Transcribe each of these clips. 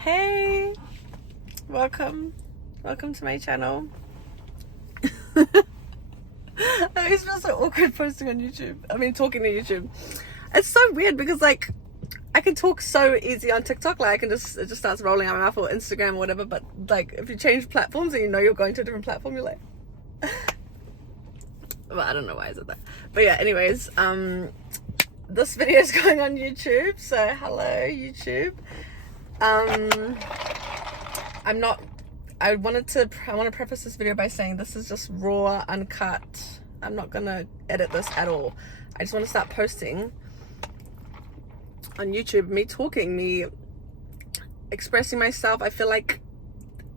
Hey, welcome to my channel. I always feel so awkward posting on YouTube. I mean, talking to YouTube. It's so weird because like I can talk so easy on TikTok, like I can it just starts rolling out my mouth, or Instagram or whatever. But like if you change platforms and you know you're going to a different platform, you're like, well, I don't know why I said that. But yeah, anyways, this video is going on YouTube, so hello YouTube. I want to preface this video by saying this is just raw, uncut. I'm not gonna edit this at all. I just want to start posting on YouTube, me talking, me expressing myself. I feel like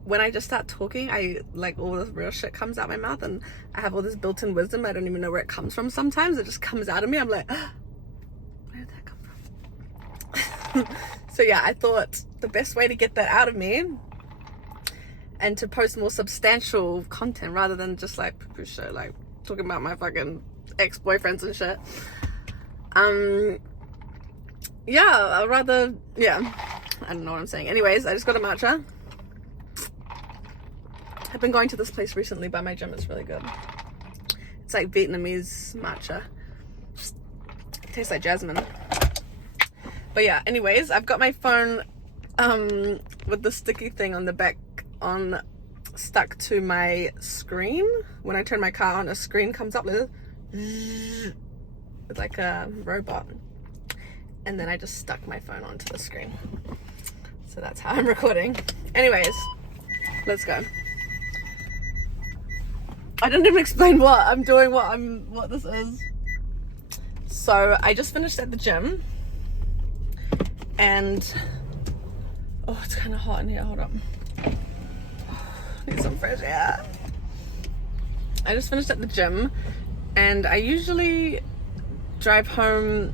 when I just start talking, I like all this real shit comes out my mouth, and I have all this built-in wisdom. I don't even know where it comes from. Sometimes it just comes out of me. I'm like, oh, where did that come from? So yeah, I thought the best way to get that out of me and to post more substantial content rather than just like shit, like talking about my fucking ex-boyfriends and shit. Yeah, I don't know what I'm saying. Anyways, I just got a matcha. I've been going to this place recently by my gym. It's really good. It's like Vietnamese matcha. It tastes like jasmine. But yeah, anyways, I've got my phone with the sticky thing on the back stuck to my screen. When I turn my car on, a screen comes up with it's like a robot, and then I just stuck my phone onto the screen. So that's how I'm recording. Anyways, let's go. I didn't even explain what I'm doing, what this is. So I just finished at the gym, and oh, it's kind of hot in here. Hold up. Need some fresh air. I just finished at the gym, and I usually drive home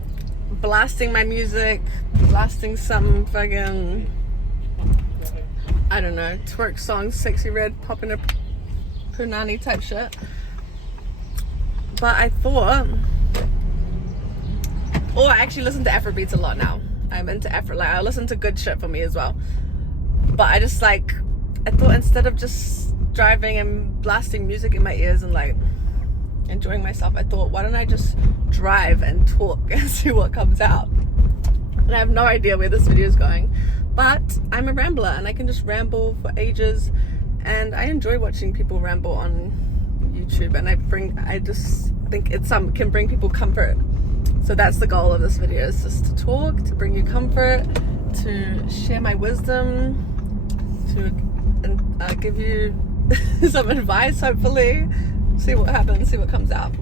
blasting my music, blasting some fucking, I don't know, twerk songs, Sexy Red, popping a punani type shit. But I thought, I actually listen to Afrobeats a lot now. I'm into Afro, like I listen to good shit for me as well. But I just like, I thought instead of just driving and blasting music in my ears and like enjoying myself, I thought, why don't I just drive and talk and see what comes out? And I have no idea where this video is going, but I'm a rambler and I can just ramble for ages, and I enjoy watching people ramble on YouTube, and I just think it's can bring people comfort. So that's the goal of this video, is just to talk, to bring you comfort, to share my wisdom, to give you some advice, hopefully. See what happens, see what comes out.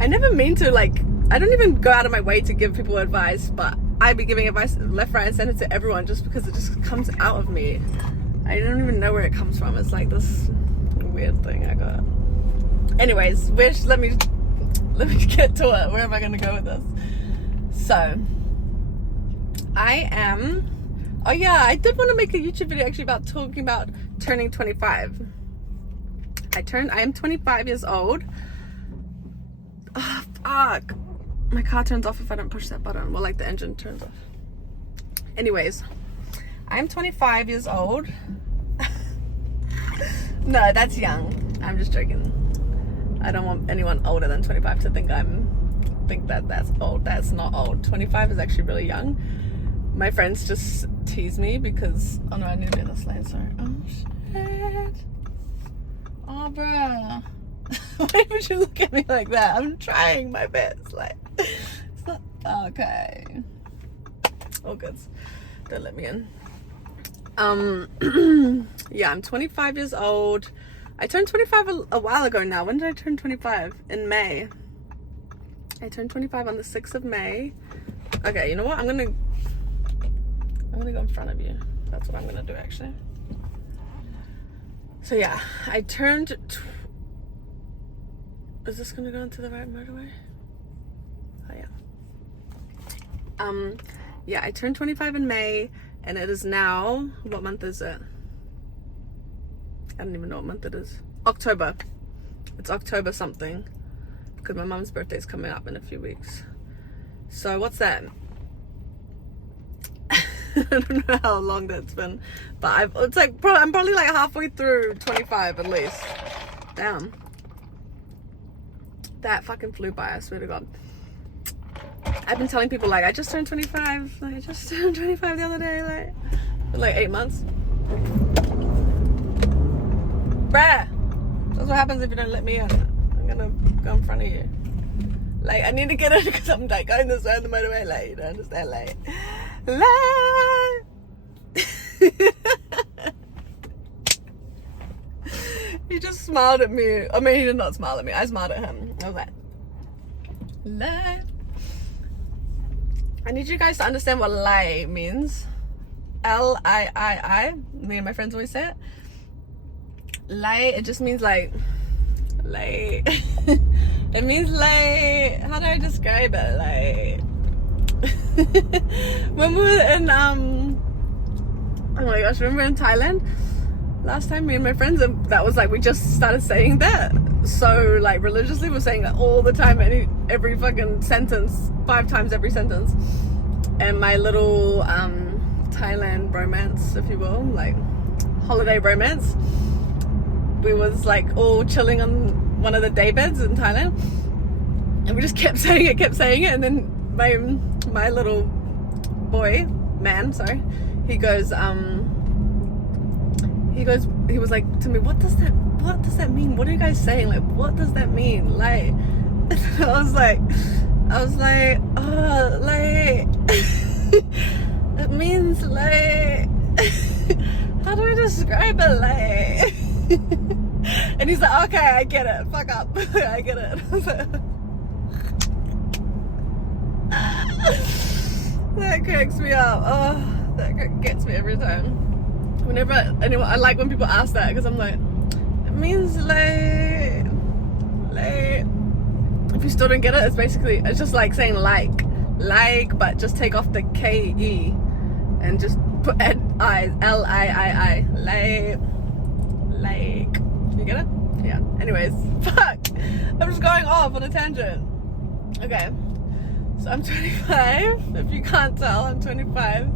I never mean to, like, I don't even go out of my way to give people advice, but I be giving advice left, right, and center to everyone just because it just comes out of me. I don't even know where it comes from. It's like this weird thing I got. Anyways, let me get to it. Where am I gonna go with this? So I did want to make a YouTube video actually about talking about turning 25. I am 25 years old. Oh, fuck. My car turns off if I don't push that button. Well, like the engine turns off. Anyways, I'm 25 years old. No, that's young. I'm just joking. I don't want anyone older than 25 to think that's old. That's not old. 25 is actually really young. My friends just tease me because, oh no, I need to be in this lane, sorry. Oh shit. Oh bruh. Why would you look at me like that? I'm trying my best. Like, it's not okay. All good. Don't let me in. Yeah, I'm 25 years old. I turned 25 a while ago now. When did I turn 25? In May. I turned 25 on the 6th of May. Okay, you know what? I'm gonna go in front of you. That's what I'm gonna do actually. So yeah, I turned is this gonna go into the right motorway? Oh yeah. Yeah, I turned 25 in May, and it is now, what month is it? I don't even know what month it is. October. It's October something, because my mom's birthday is coming up in a few weeks. So what's that? I don't know how long that's been, but I'm probably like halfway through 25 at least. Damn. That fucking flew by, I swear to God. I've been telling people, like, I just turned 25. Like, I just turned 25 the other day, like, in like 8 months. Bruh. That's what happens if you don't let me in. I'm gonna go in front of you. Like, I need to get in because I'm like going this way on the motorway, like, you don't understand, like, He just smiled at me. I mean, he did not smile at me. I smiled at him. I was like, lie. I need you guys to understand what lie means. L-I-I-I. Me and my friends always say it. Lie, it just means like, late. It means late. How do I describe it? Like, when we were in, oh my gosh, remember in Thailand? Last time, me and my friends, and that was like, we just started saying that. So, like, religiously, we're saying that all the time, every fucking sentence, 5 times every sentence. And my little Thailand romance, if you will, like, holiday romance, we was like all chilling on one of the day beds in Thailand, and we just kept saying it, and then my little man, he was like to me, what does that mean? What are you guys saying? Like, what does that mean? Like, I was like, oh, like, it means like, how do I describe it? Like, and he's like, okay, I get it. Fuck up. I get it. That cracks me up. Oh, that gets me every time. Whenever anyone, I like when people ask that, because I'm like, it means like. If you still don't get it, it's just like saying like, but just take off the K-E and just put L-I-I-I, like. You get it? Yeah. Anyways, fuck. I'm just going off on a tangent. Okay. So I'm 25. If you can't tell, I'm 25.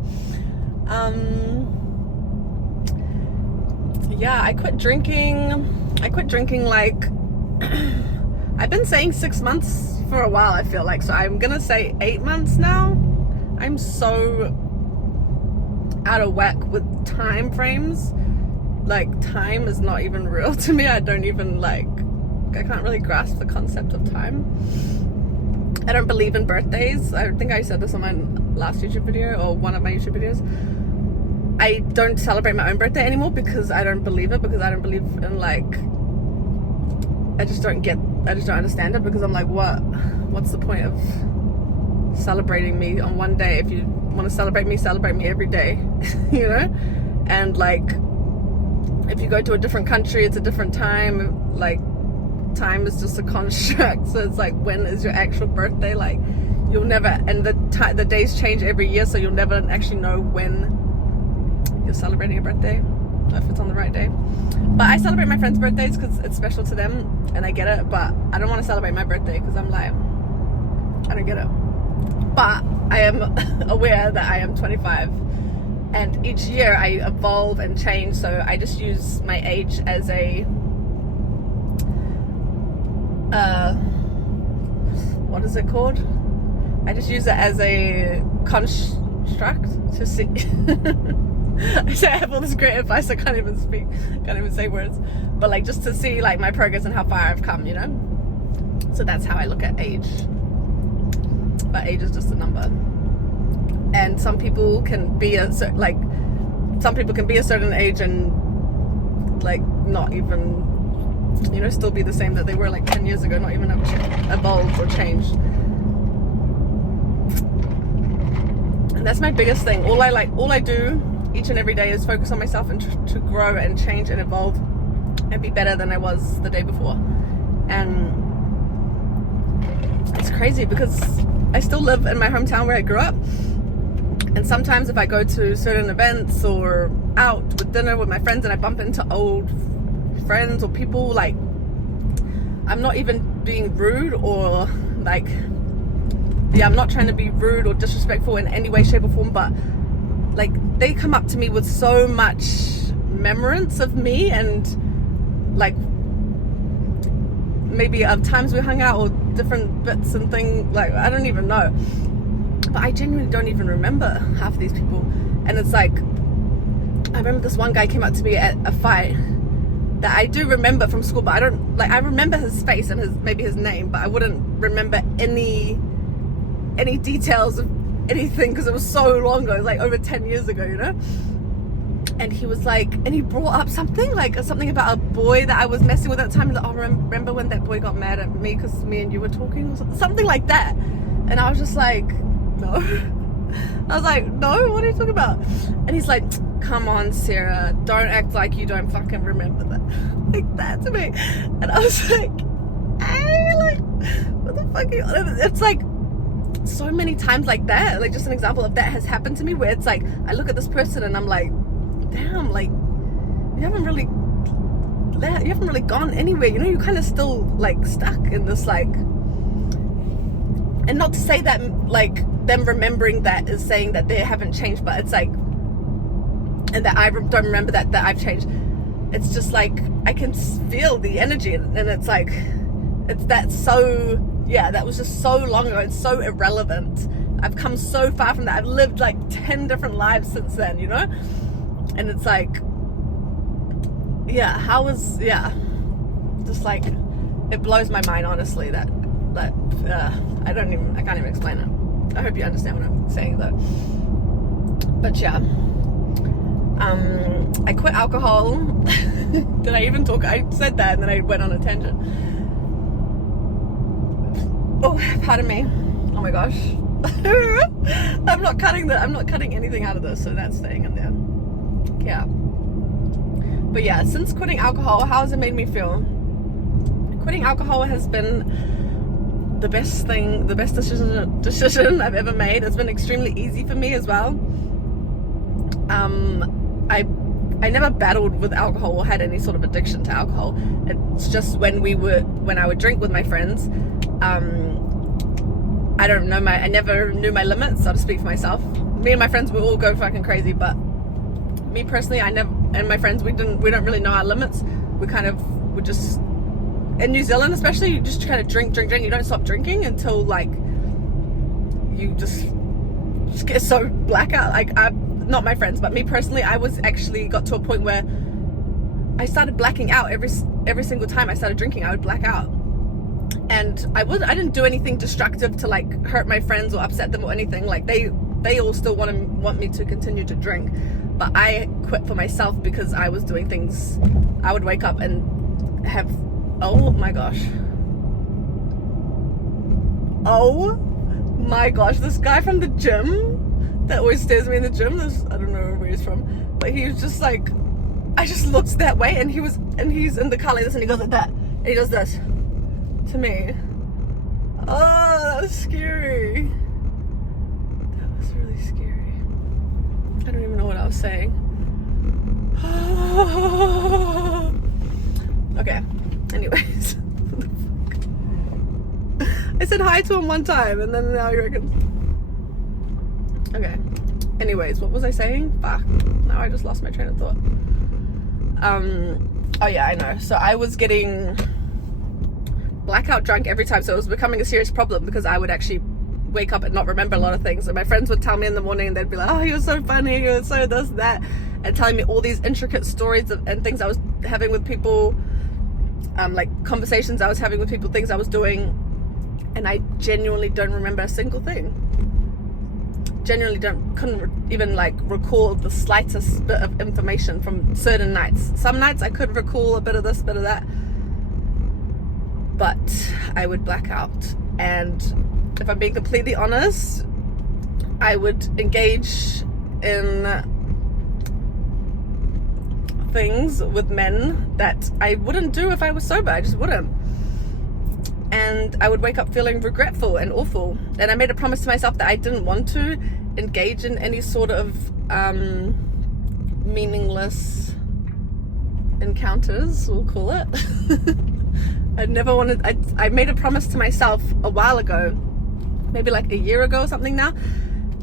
Yeah, I quit drinking like I've been saying 6 months for a while, I feel like. So I'm gonna say 8 months now. I'm so out of whack with time frames. Like, time is not even real to me. I can't really grasp the concept of time. I don't believe in birthdays. I think I said this on my last YouTube video, or one of my YouTube videos. I don't celebrate my own birthday anymore because I don't believe it, because I don't believe in, like, I just don't understand it, because I'm like, what's the point of celebrating me on one day? If you want to celebrate me every day, you know? And like, if you go to a different country, it's a different time. Like, time is just a construct. So it's like, when is your actual birthday? Like, you'll never, and the days change every year, so you'll never actually know when you're celebrating your birthday, if it's on the right day. But I celebrate my friends' birthdays because it's special to them, and I get it. But I don't want to celebrate my birthday because I'm like, I don't get it. But I am aware that I am 25. And each year I evolve and change, so I just use my age as a, what is it called? I just use it as a construct to see. I say I have all this great advice, I can't even say words. But like, just to see like my progress and how far I've come, you know? So that's how I look at age. But age is just a number. And some people can be a certain age and like not even, you know, still be the same that they were like 10 years ago, not even evolved or changed. And that's my biggest thing. All I do each and every day is focus on myself and to grow and change and evolve and be better than I was the day before. And it's crazy because I still live in my hometown where I grew up. And sometimes if I go to certain events or out with dinner with my friends and I bump into old friends or people, like, I'm not even being rude or like, yeah, I'm not trying to be rude or disrespectful in any way, shape or form, but like, they come up to me with so much remembrance of me, and like maybe of times we hung out or different bits and things, like I don't even know, but I genuinely don't even remember half these people. And it's like, I remember this one guy came up to me at a fight that I do remember from school, but I don't, like, I remember his face and maybe his name, but I wouldn't remember any details of anything because it was so long ago. It was like over 10 years ago, you know. And he was like, and he brought up something about a boy that I was messing with at the time. Like, oh, remember when that boy got mad at me because me and you were talking, or something like that. And I was just like, no. I was like, no, what are you talking about? And he's like, come on, Sarah, don't act like you don't fucking remember that. Like that to me. And I was like, hey, like, what the fuck? It's like so many times like that. Like, just an example of that has happened to me, where it's like, I look at this person and I'm like, damn, like, you haven't really gone anywhere, you know. You're kind of still like stuck in this, like, and not to say that like them remembering that is saying that they haven't changed, but it's like, and that I don't remember that I've changed. It's just like I can feel the energy, and it's like, it's that, so yeah, that was just so long ago. It's so irrelevant. I've come so far from that. I've lived like 10 different lives since then, you know. And it's like, yeah, just like, it blows my mind, honestly, that I can't even explain it. I hope you understand what I'm saying though. But yeah, I quit alcohol. Did I even talk? I said that and then I went on a tangent. Oh, pardon me. Oh my gosh. I'm not cutting anything out of this, so that's staying in there. Yeah. But yeah, since quitting alcohol, how has it made me feel? Quitting alcohol has been the best decision I've ever made. It's been extremely easy for me as well. I never battled with alcohol or had any sort of addiction to alcohol. It's just when I would drink with my friends, I never knew my limits, so to speak for myself. Me and my friends would all go fucking crazy, but me personally, and my friends, we don't really know our limits. We kind of would just, in New Zealand especially, you just kind of drink. You don't stop drinking until like you just get so blackout. Like, not my friends, but me personally, I was actually got to a point where I started blacking out every single time I started drinking. I would black out, and I didn't do anything destructive to like hurt my friends or upset them or anything. Like, they all still want me to continue to drink. But I quit for myself because I was doing things. I would wake up and have, oh my gosh, this guy from the gym that always stares at me in the gym, I don't know where he's from, but he was just like, I just looked that way, and he's in the car like this, and he goes like that, and he does this to me. Oh, that was scary. That was really scary. I don't even know what I was saying. Okay, anyways. I said hi to him one time, and then now you reckon. Okay, anyways, what was I saying? Fuck, now I just lost my train of thought. Oh yeah, I know. So I was getting blackout drunk every time, so it was becoming a serious problem because I would actually wake up and not remember a lot of things. And my friends would tell me in the morning, and they'd be like, oh, you were so funny, you were so this, that, and telling me all these intricate stories and things I was having with people, like conversations I was having with people, things I was doing, and I genuinely don't remember a single thing. Couldn't even like recall the slightest bit of information from certain nights. Some nights I could recall a bit of this, bit of that, but I would black out. And if I'm being completely honest, I would engage in things with men that I wouldn't do if I was sober. I just wouldn't. And I would wake up feeling regretful and awful. And I made a promise to myself that I didn't want to engage in any sort of meaningless encounters, we'll call it. I made a promise to myself a while ago, maybe like a year ago or something now,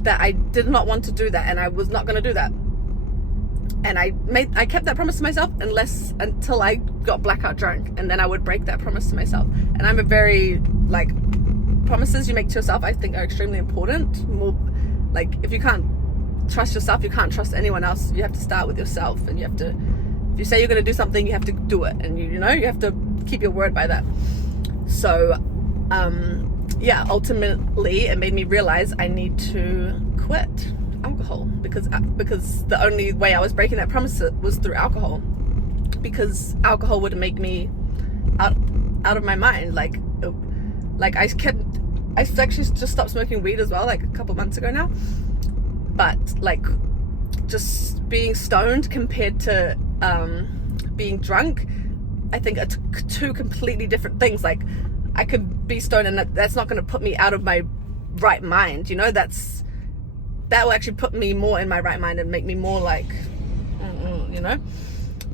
that I did not want to do that, and I was not going to do that. And I kept that promise to myself until I got blackout drunk, and then I would break that promise to myself. And I'm a very, like, promises you make to yourself, I think, are extremely important. More like, if you can't trust yourself, you can't trust anyone else. You have to start with yourself, and you have to, if you say you're going to do something, you have to do it, and you have to keep your word by that. So yeah, ultimately it made me realize I need to quit alcohol, because the only way I was breaking that promise was through alcohol, because alcohol would make me out of my mind. Like I actually just stopped smoking weed as well, like a couple months ago now. But like, just being stoned compared to being drunk, I think are two completely different things. Like, I could be stoned and that's not going to put me out of my right mind, that will actually put me more in my right mind and make me more like,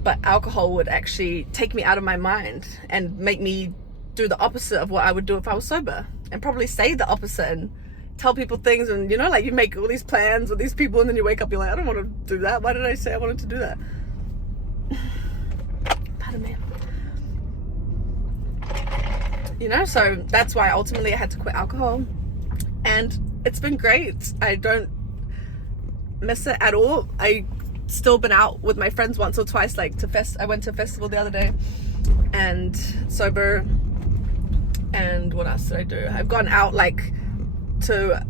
but alcohol would actually take me out of my mind and make me do the opposite of what I would do if I was sober, and probably say the opposite and tell people things, and like, you make all these plans with these people, and then you wake up, you're like, I don't want to do that. Why did I say I wanted to do that? Pardon me. So that's why ultimately I had to quit alcohol, and it's been great. I don't miss it at all. I still been out with my friends once or twice, like I went to a festival the other day, and sober. And what else did I do? I've gone out like to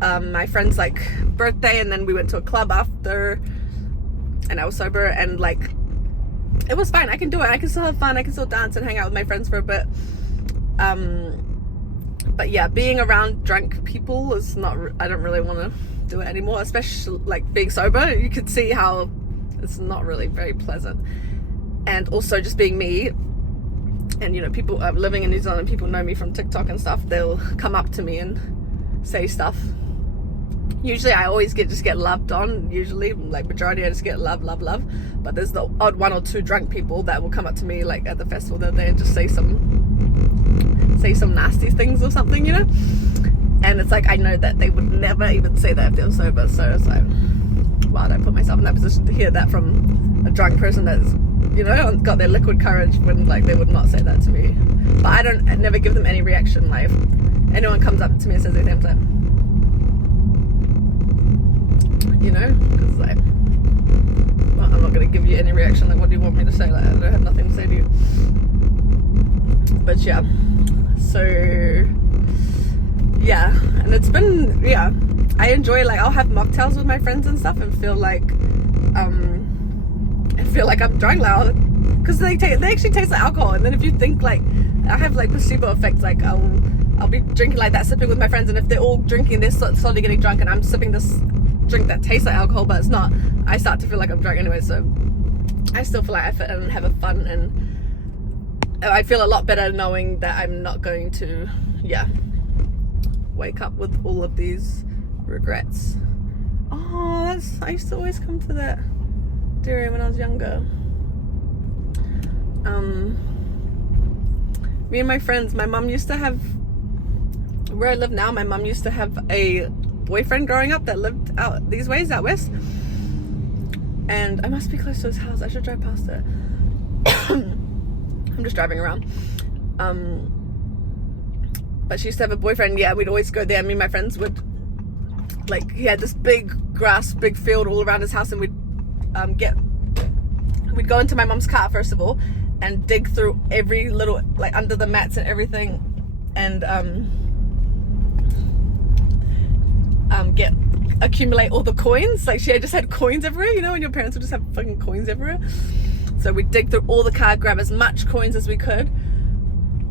my friend's like birthday, and then we went to a club after, and I was sober, and like, it was fine. I can do it. I can still have fun. I can still dance and hang out with my friends for a bit. But yeah, being around drunk people is not, I don't really want to do it anymore, especially like being sober. You could see how it's not really very pleasant. And also just being me, and people living in New Zealand, people know me from TikTok and stuff. They'll come up to me and say stuff. Usually I always get loved on, usually, like majority I just get love, but there's the odd one or two drunk people that will come up to me like at the festival the other day and just say some nasty things or something, and it's like, I know that they would never even say that if they were sober. So it's like, why would I put myself in that position to hear that from a drunk person that's got their liquid courage, when like they would not say that to me. But I never give them any reaction. Like, if anyone comes up to me and says anything, I'm like, because like, well, I'm not going to give you any reaction. Like, what do you want me to say? Like, I don't have nothing to say to you. But yeah, so yeah, and it's been, yeah, I enjoy, like, I'll have mocktails with my friends and stuff and feel like I'm drunk now, because they actually taste like alcohol. And then if you think, like, I have like placebo effects, like I'll be drinking like that, sipping with my friends, and if they're all drinking, they're slowly getting drunk, and I'm sipping this drink that tastes like alcohol but it's not, I start to feel like I'm drunk anyway. So I still feel like I fit in and have a fun, and I feel a lot better knowing that I'm not going to wake up with all of these regrets. Oh, I used to always come to that dairy when I was younger. Me and my friends, my mum used to have, where I live now, my mum used to have a boyfriend growing up that lived out these ways, out west, and I must be close to his house. I should drive past it. I'm just driving around. But she used to have a boyfriend. Yeah, we'd always go there. Me and my friends would, like, he had this big field all around his house, and we'd go into my mom's car first of all and dig through every little, like, under the mats and everything, and accumulate all the coins. Like, she just had coins everywhere, when your parents would just have fucking coins everywhere. So we'd dig through all the car, grab as much coins as we could,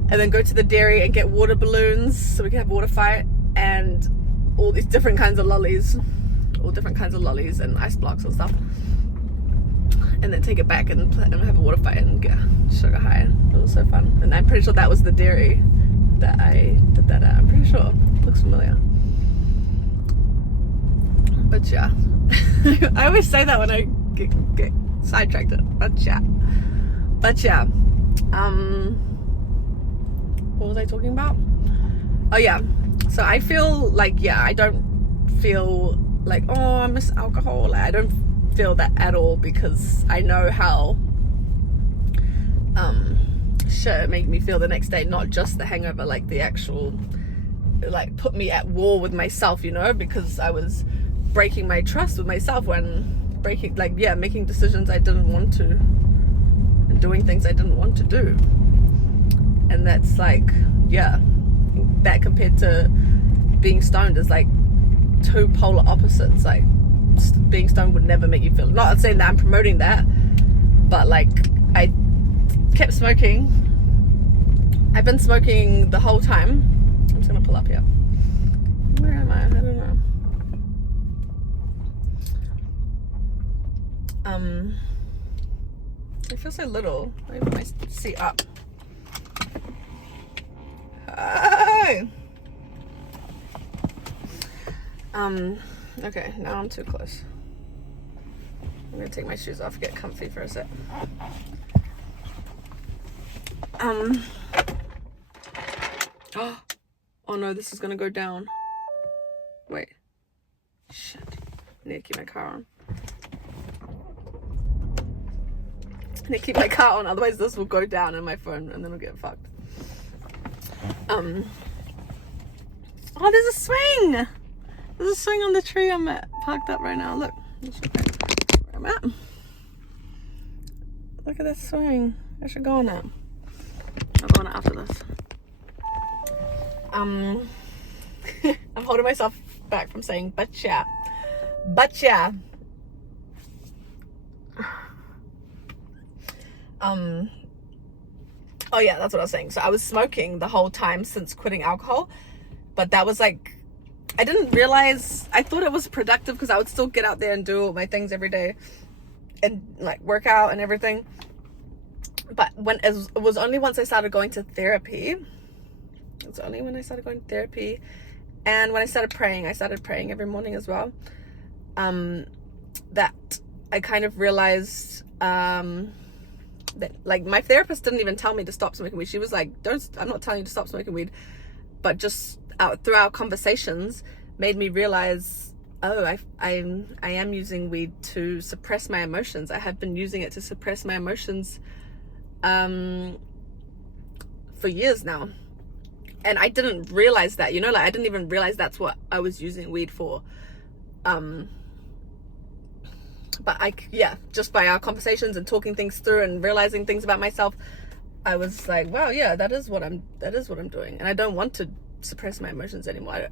and then go to the dairy and get water balloons so we could have a water fight, and all these different kinds of lollies, and ice blocks and stuff, and then take it back and have a water fight and get sugar high. It was so fun. And I'm pretty sure that was the dairy that I did that at. I'm pretty sure. It looks familiar. But yeah, I always say that when I get sidetracked. But yeah, what was I talking about? Oh yeah, so I feel like, I don't feel like, oh, I miss alcohol. Like, I don't feel that at all, because I know how shit it made me feel the next day. Not just the hangover, like the actual, like, put me at war with myself, you know, because I was breaking my trust with myself when making decisions I didn't want to and doing things I didn't want to do. And that's like, yeah, that compared to being stoned is like two polar opposites. Like, being stoned would never make you feel, not saying that I'm promoting that, but like, I kept smoking. I've been smoking the whole time. I'm just gonna pull up here. Where am I? I don't know. I feel so little. I put my seat up. Hey! Okay, now I'm too close. I'm gonna take my shoes off, get comfy for a sec. Oh no, this is gonna go down. Wait. Shit. I need to keep my car on. I need to keep my car on, otherwise this will go down in my phone and then it'll get fucked. Oh, there's a swing! There's a swing on the tree I'm at, parked up right now. Look. Where I'm at. Look at that swing. I should go on it. I'll go on it after this. I'm holding myself back from saying but yeah. Oh yeah, that's what I was saying. So I was smoking the whole time since quitting alcohol, but that was like, I didn't realize, I thought it was productive because I would still get out there and do all my things every day and like work out and everything. But when it was only once I started going to therapy, it's only when I started going to therapy and when I started praying every morning as well, that I kind of realized that, like, my therapist didn't even tell me to stop smoking weed. She was like, I'm not telling you to stop smoking weed, but just through our conversations made me realize, oh, I am using weed to suppress my emotions. I have been using it to suppress my emotions for years now, and I didn't realize that, you know, like I didn't even realize that's what I was using weed for. But just by our conversations and talking things through and realizing things about myself, I was like, wow, yeah, that is what I'm doing, and I don't want to suppress my emotions anymore.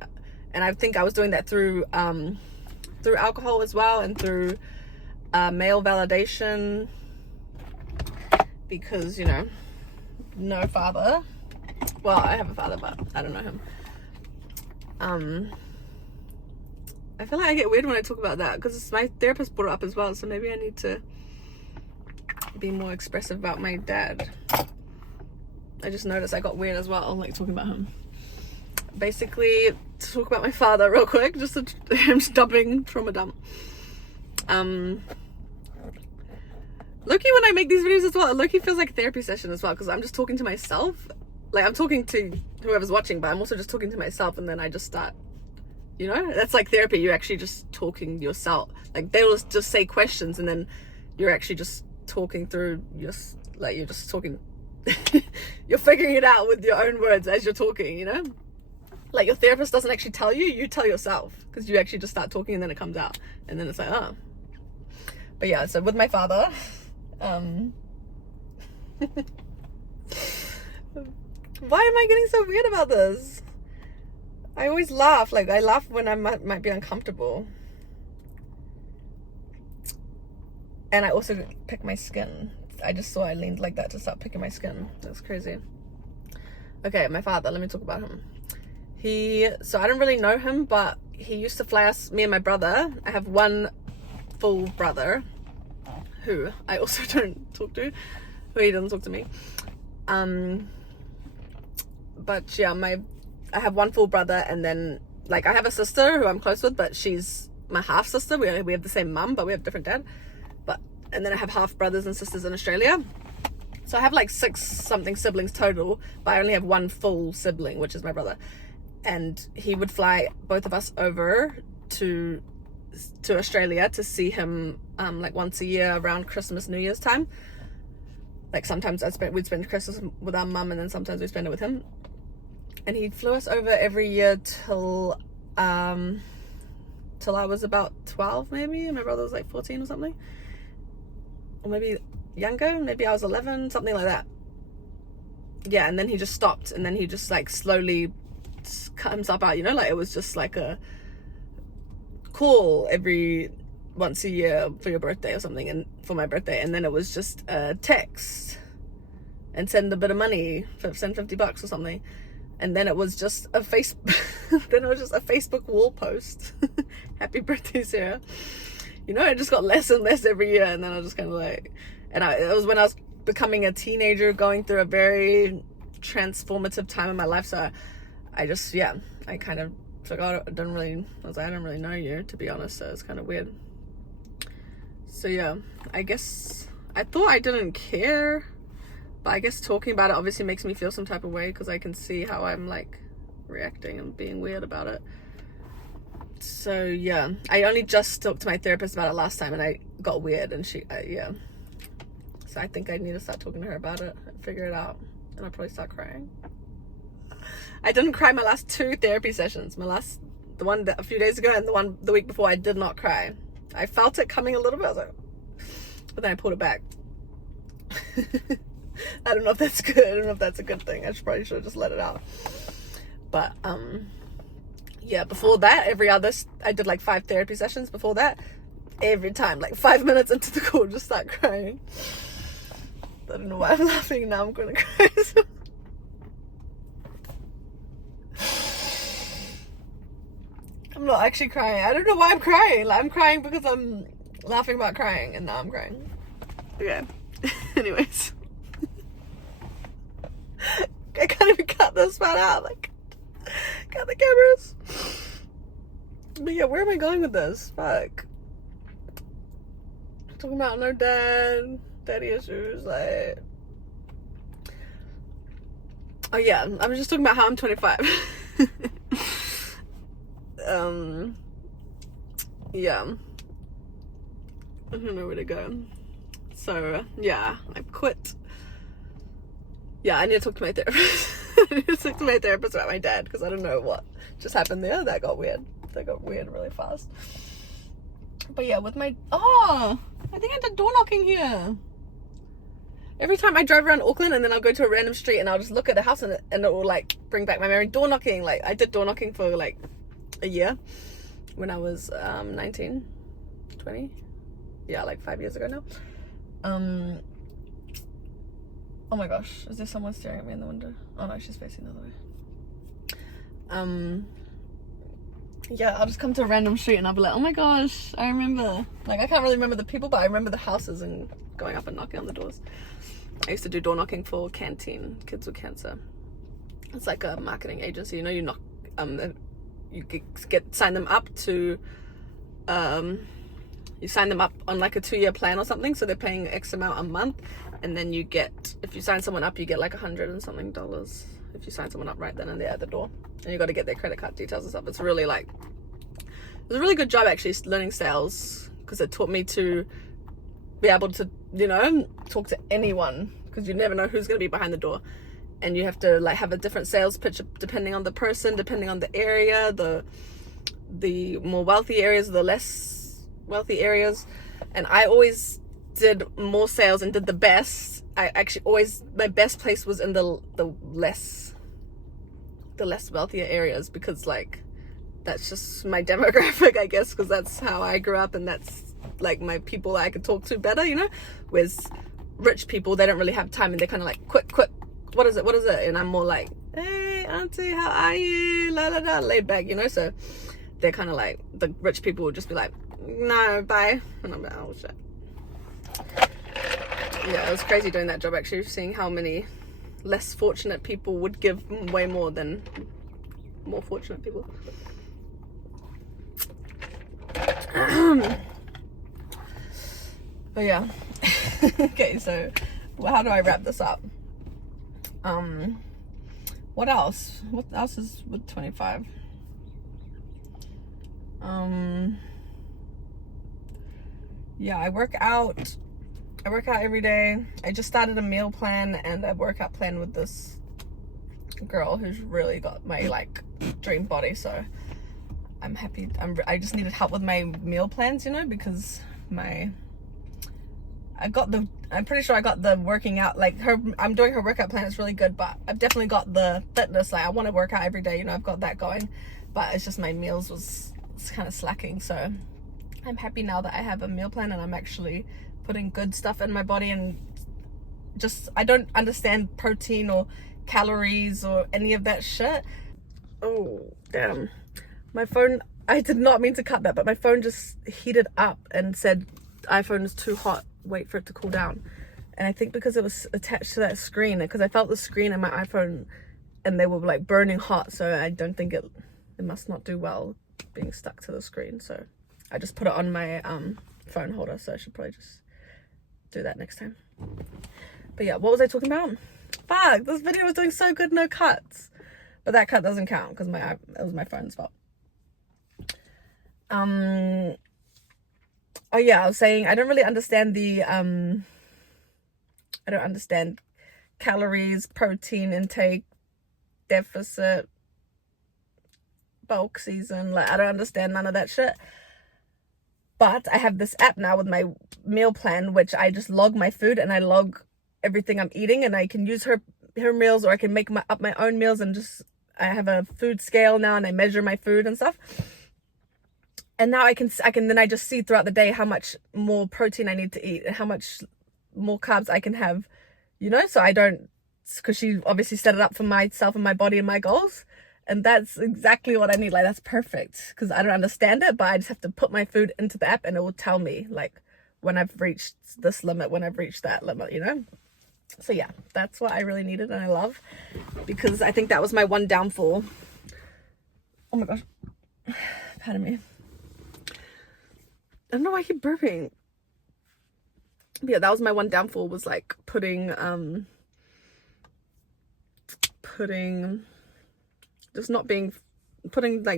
And I think I was doing that through alcohol as well, and through male validation, because, you know, no father. Well, I have a father, but I don't know him. I feel like I get weird when I talk about that because my therapist brought it up as well, so maybe I need to be more expressive about my dad. I just noticed I got weird as well, like talking about him. Basically, to talk about my father real quick, just him dumping trauma dump. Loki, when I make these videos as well, Loki feels like a therapy session as well, because I'm just talking to myself. Like, I'm talking to whoever's watching, but I'm also just talking to myself, and then I just start, you know, that's like therapy. You're actually just talking yourself. Like, they will just say questions, and then you're actually just talking through you're just talking. You're figuring it out with your own words as you're talking, you know? Like, your therapist doesn't actually tell you, you tell yourself, because you actually just start talking and then it comes out, and then it's like, oh. But yeah, so with my father, why am I getting so weird about this? I always laugh. Like, I laugh when I might be uncomfortable. And I also pick my skin. I just saw I leaned like that to start picking my skin. That's crazy. Okay, my father, let me talk about him. So I don't really know him, but he used to fly us, me and my brother. I have one full brother who I also don't talk to, who he doesn't talk to me. But yeah, I have one full brother, and then, like, I have a sister who I'm close with, but she's my half sister. We have the same mum, but we have different dad. And then I have half brothers and sisters in Australia. So I have like 6 something siblings total, but I only have one full sibling, which is my brother. And he would fly both of us over to to Australia to see him like once a year around Christmas, New Year's time. Like sometimes we'd spend Christmas with our mum, and then sometimes we spend it with him. And he flew us over every year till I was about 12 maybe, and my brother was like 14 or something, or maybe younger, maybe I was 11, something like that. Yeah, and then he just stopped, and then he just like slowly cut himself out, you know, like it was just like a call every once a year for your birthday or something, and for my birthday, and then it was just a text and send a bit of money, send $50 or something, and then it was just a Facebook wall post. Happy birthday, Sarah. You know, it just got less and less every year, and then I was just kind of like, it was when I was becoming a teenager, going through a very transformative time in my life. So I kind of forgot. I don't really know you, to be honest. So it's kind of weird. So yeah, I guess I thought I didn't care, but I guess talking about it obviously makes me feel some type of way, because I can see how I'm like reacting and being weird about it. So yeah, I only just talked to my therapist about it last time, and I got weird, and so I think I need to start talking to her about it and figure it out, and I'll probably start crying. I didn't cry my last 2 therapy sessions. The one a few days ago, and the one the week before, I did not cry. I felt it coming a little bit, I was like, but then I pulled it back. I don't know if that's good. I don't know if that's a good thing. I probably should have just let it out. But yeah, before that, I did like 5 therapy sessions. Before that, every time, like 5 minutes into the call, just start crying. I don't know why I'm laughing now. I'm gonna cry. I'm not actually crying. I don't know why I'm crying. Like, I'm crying because I'm laughing about crying, and now I'm crying. Okay. Anyways. I can't even cut this part out. Like, cut the cameras. But yeah, where am I going with this? Fuck. Talking about no daddy issues, like. Oh yeah, I was just talking about how I'm 25. Yeah, I don't know where to go. So yeah, I quit. Yeah, I need to talk to my therapist. I need to talk to my therapist about my dad, because I don't know what just happened there. That got weird really fast. But yeah, with my I think I did door knocking here. Every time I drive around Auckland, and then I'll go to a random street, and I'll just look at a house, and it will like bring back my memory. Door knocking, like I did door knocking for like a year when I was 19, 20. Yeah, like 5 years ago now. Oh my gosh, is there someone staring at me in the window? Oh no, she's facing the other way. Yeah, I'll just come to a random street, and I'll be like, oh my gosh, I remember. Like, I can't really remember the people, but I remember the houses and going up and knocking on the doors. I used to do door knocking for Canteen, Kids with Cancer. It's like a marketing agency, you know, you knock, you sign them up to, you sign them up on like a 2-year plan or something, so they're paying X amount a month, and then you get, if you sign someone up, you get like $100 and something if you sign someone up right then and there at the door, and you got to get their credit card details and stuff. It's really like, it was a really good job actually, learning sales, because it taught me to be able to, you know, talk to anyone, because you never know who's going to be behind the door, and you have to like have a different sales pitch depending on the person, depending on the area, the more wealthy areas, the less wealthy areas. And I always did more sales and did the best. I actually always, my best place was in the less wealthier areas, because like that's just my demographic, I guess, because that's how I grew up, and that's like my people that I could talk to better, you know. Whereas rich people, they don't really have time, and they're kind of like, quick, what is it, and I'm more like, hey auntie, how are you, la la la, laid back, you know. So they're kind of like, the rich people would just be like, no, bye, and I'm like, oh shit. Yeah, it was crazy doing that job actually, seeing how many less fortunate people would give way more than more fortunate people. But yeah. Okay, so how do I wrap this up? What else is with 25? yeah, I work out every day. I just started a meal plan and a workout plan with this girl who's really got my like dream body, so I'm happy. I just needed help with my meal plans, you know, because I'm pretty sure I got the working out, like I'm doing her workout plan. It's really good, but I've definitely got the fitness, like I want to work out every day, you know, I've got that going, but it's just my meals was kind of slacking. So I'm happy now that I have a meal plan and I'm actually putting good stuff in my body, and just I don't understand protein or calories or any of that shit. Oh damn, my phone, I did not mean to cut that, but my phone just heated up and said iPhone is too hot, wait for it to cool down. And I think because it was attached to that screen, because I felt the screen in my iPhone and they were like burning hot, so I don't think it must not do well being stuck to the screen. So I just put it on my phone holder, so I should probably just do that next time. But yeah, what was I talking about? Fuck, this video was doing so good, no cuts. But that cut doesn't count because it was my phone's fault. Oh yeah, I was saying I don't really understand I don't understand calories, protein intake, deficit, bulk season. Like I don't understand none of that shit. But I have this app now with my meal plan, which I just log my food and I log everything I'm eating, and I can use her meals, or I can make up my own meals, and just I have a food scale now and I measure my food and stuff. And now I can then I just see throughout the day how much more protein I need to eat and how much more carbs I can have, you know, so I don't, because she obviously set it up for myself and my body and my goals. And that's exactly what I need. Like, that's perfect, because I don't understand it, but I just have to put my food into the app and it will tell me like when I've reached this limit, when I've reached that limit, you know. So yeah, that's what I really needed and I love, because I think that was my one downfall. Oh my gosh, pardon me, I don't know why I keep burping. But yeah, that was my one downfall, was like putting like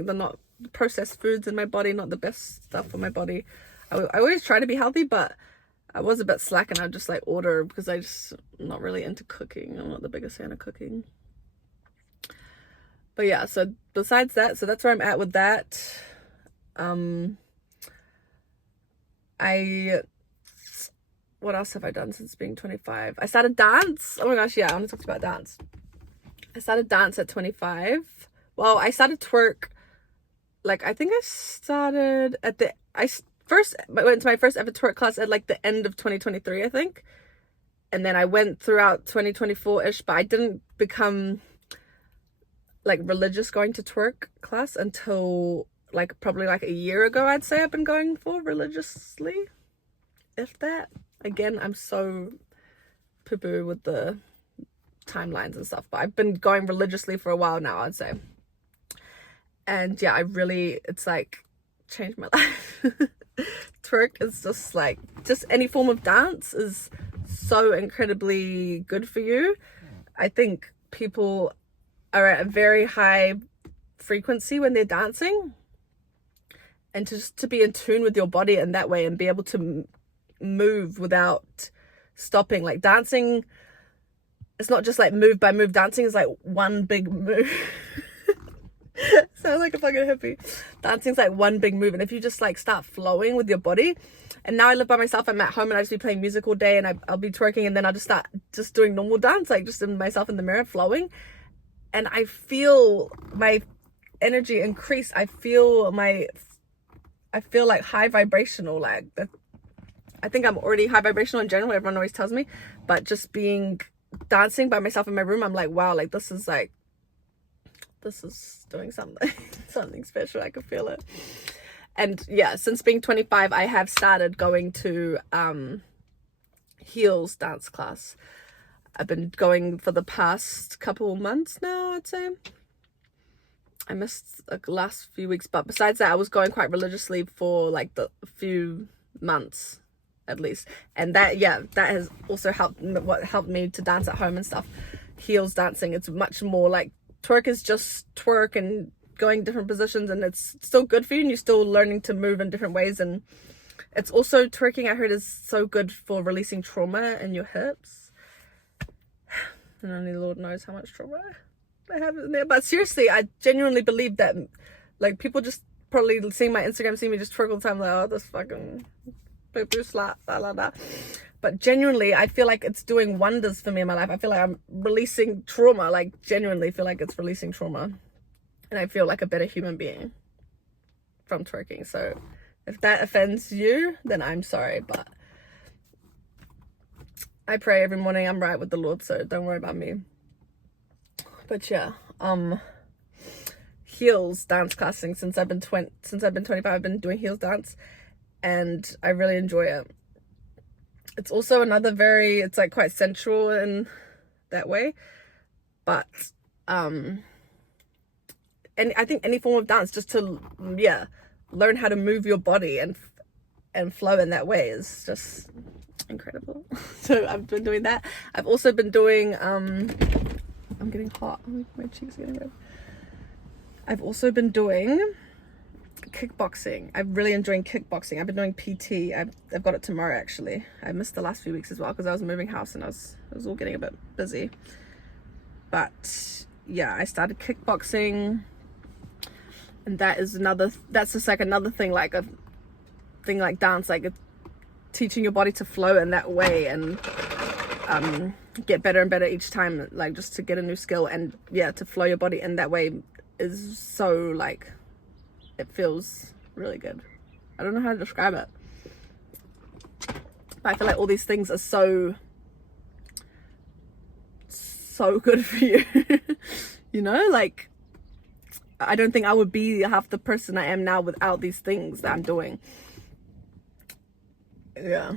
the not processed foods in my body, not the best stuff for my body. I always try to be healthy, but I was a bit slack and I'd just like order, because I'm not really into cooking. I'm not the biggest fan of cooking. But yeah, so besides that, so that's where I'm at with that. What else have I done since being 25? I started dance. Oh my gosh, yeah, I want to talk about dance. I started dance at 25. Well, I started twerk, like, I think I started at I went to my first ever twerk class at like the end of 2023, I think. And then I went throughout 2024-ish, but I didn't become like religious going to twerk class until like probably like a year ago. I'd say I've been going for religiously, if that. Again, I'm so poo-poo with the timelines and stuff, but I've been going religiously for a while now, I'd say. And yeah, it's like changed my life. Twerk is just like, just any form of dance is so incredibly good for you. I think people are at a very high frequency when they're dancing, and to be in tune with your body in that way and be able to move without stopping. Like dancing, it's not just like move by move. Dancing is like one big move. Sounds like a fucking hippie. Dancing's like one big move, and if you just like start flowing with your body. And now I live by myself, I'm at home and I just be playing music all day, and I'll be twerking, and then I'll just start just doing normal dance, like just in myself in the mirror flowing, and I feel my energy increase. I feel like high vibrational, like I think I'm already high vibrational in general, everyone always tells me, but just dancing by myself in my room, I'm like, wow, like this is doing something special. I can feel it. And yeah, since being 25, I have started going to heels dance class. I've been going for the past couple months now, I'd say. I missed the last few weeks, but besides that, I was going quite religiously for like the few months at least. And that has also helped me to dance at home and stuff. Heels dancing, it's much more like, twerk is just twerk and going different positions, and it's still good for you, and you're still learning to move in different ways and It's also, twerking I heard is so good for releasing trauma in your hips, and only Lord knows how much trauma I have in there. But seriously, I genuinely believe that, like, people just probably seeing my Instagram, see me just twerk all the time, like, oh, this fucking poo-poo slut, blah blah blah. But genuinely, I feel like it's doing wonders for me in my life. I feel like I'm releasing trauma, like, genuinely feel like it's releasing trauma, and I feel like a better human being from twerking. So if that offends you, then I'm sorry, but I pray every morning I'm right with the Lord, so don't worry about me. But yeah, heels dance classing since I've been 25. I've been doing heels dance, and I really enjoy it. It's also another it's like quite sensual in that way, but and I think any form of dance, just to learn how to move your body and flow in that way is just incredible. So I've been doing that. I've also been doing I'm getting hot, my cheeks are getting red. I've also been doing kickboxing. I'm really enjoying kickboxing. I've been doing PT. I've got it tomorrow, actually. I missed the last few weeks as well because I was moving house and I was all getting a bit busy. But yeah, I started kickboxing, and that's just like another thing, like a thing like dance, like teaching your body to flow in that way, and get better and better each time, like just to get a new skill, and yeah, to flow your body in that way is so, like, it feels really good. I don't know how to describe it, but I feel like all these things are so good for you. You know, like, I don't think I would be half the person I am now without these things that I'm doing. Yeah,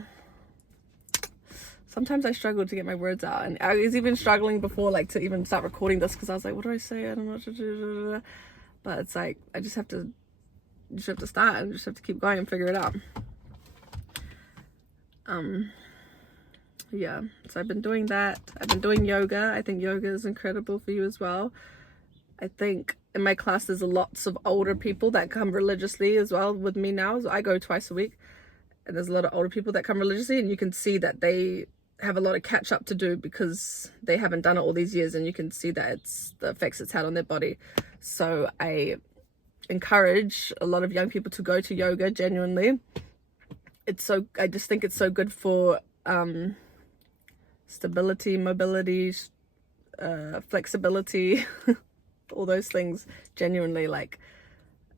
sometimes I struggle to get my words out, and I was even struggling before, like, to even start recording this, because I was like, what do I say? I don't know what to do. But it's like, I just have to start and just have to keep going and figure it out. Yeah, so I've been doing that. I've been doing yoga. I think yoga is incredible for you as well. I think in my class there's lots of older people that come religiously as well with me now. So I go twice a week, and there's a lot of older people that come religiously, and you can see that they have a lot of catch up to do because they haven't done it all these years, and you can see that it's the effects it's had on their body. So I encourage a lot of young people to go to yoga. Genuinely, I just think it's so good for stability, mobility, flexibility, all those things. Genuinely, like,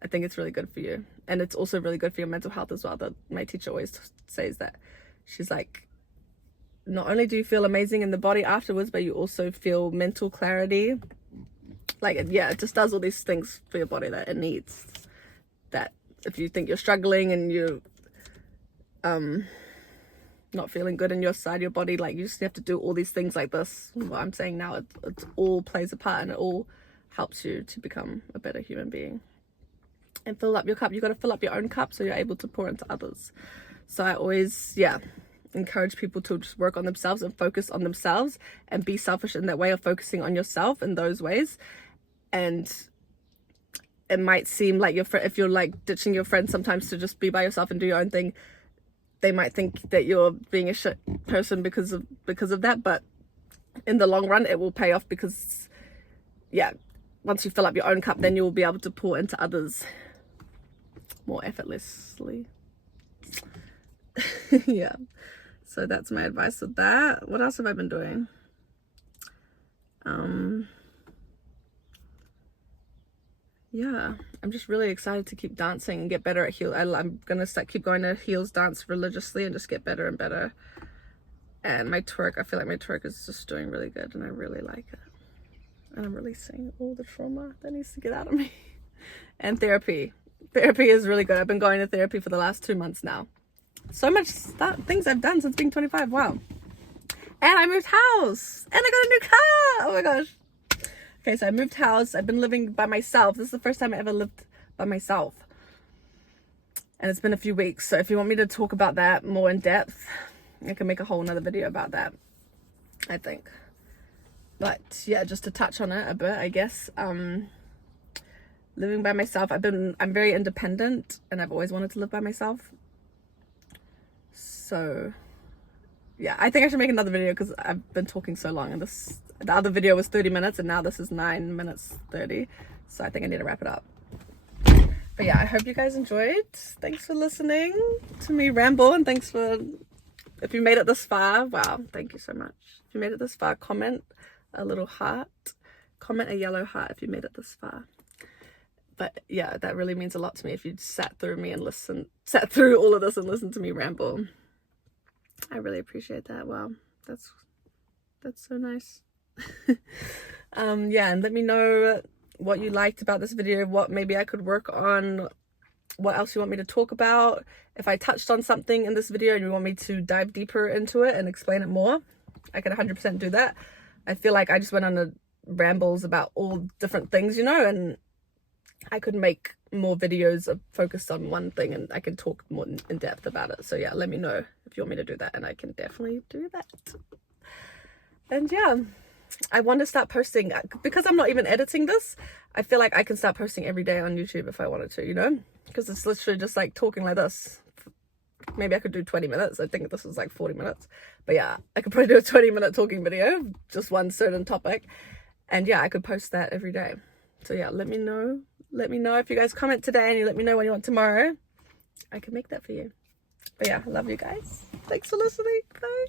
I think it's really good for you, and it's also really good for your mental health as well. That my teacher always says that. She's like, not only do you feel amazing in the body afterwards, but you also feel mental clarity. Like, yeah, it just does all these things for your body that it needs. That if you think you're struggling and you're not feeling good in your side of your body, like, you just have to do all these things like this. What I'm saying now, it all plays a part, and it all helps you to become a better human being and fill up your cup. You got to fill up your own cup so you're able to pour into others. So I always encourage people to just work on themselves and focus on themselves, and be selfish in that way of focusing on yourself in those ways. And it might seem like if you're like ditching your friends sometimes to just be by yourself and do your own thing, they might think that you're being a shit person because of that, but in the long run it will pay off, because once you fill up your own cup, then you will be able to pour into others more effortlessly. Yeah, so that's my advice with that. What else have I been doing? Yeah, I'm just really excited to keep dancing and get better at heels. I'm gonna keep going to heels dance religiously and just get better and better. And my twerk, I feel like my twerk is just doing really good, and I really like it. And I'm releasing all the trauma that needs to get out of me. And therapy is really good. I've been going to therapy for the last 2 months now. So much things I've done since being 25. Wow. And I moved house, and I got a new car. Oh my gosh. Okay, so I moved house. I've been living by myself. This is the first time I ever lived by myself, and it's been a few weeks. So if you want me to talk about that more in depth, I can make a whole nother video about that, I think. But yeah, just to touch on it a bit, I guess. Living by myself, I'm very independent, and I've always wanted to live by myself. So yeah, I think I should make another video because I've been talking so long, and the other video was 30 minutes and now this is 9 minutes 30, so I think I need to wrap it up. But yeah, I hope you guys enjoyed. Thanks for listening to me ramble, and thanks for, if you made it this far, wow, thank you so much. If you made it this far, comment a little heart, comment a yellow heart if you made it this far. But yeah, that really means a lot to me if you sat through all of this and listened to me ramble. I really appreciate that. Wow, that's so nice. Yeah, and let me know what you liked about this video, what maybe I could work on, what else you want me to talk about. If I touched on something in this video and you want me to dive deeper into it and explain it more, I could 100% do that. I feel like I just went on a rambles about all different things, you know, and I could make more videos focused on one thing and I can talk more in depth about it. So yeah, let me know if you want me to do that, and I can definitely do that. And yeah, I want to start posting, because I'm not even editing this. I feel like I can start posting every day on YouTube if I wanted to, you know, because it's literally just like talking like this. Maybe I could do 20 minutes. I think this is like 40 minutes, but yeah, I could probably do a 20-minute talking video, just one certain topic, and yeah, I could post that every day. So yeah, let me know if you guys comment today and you let me know what you want tomorrow. I can make that for you. But yeah, I love you guys. Thanks for listening. Bye.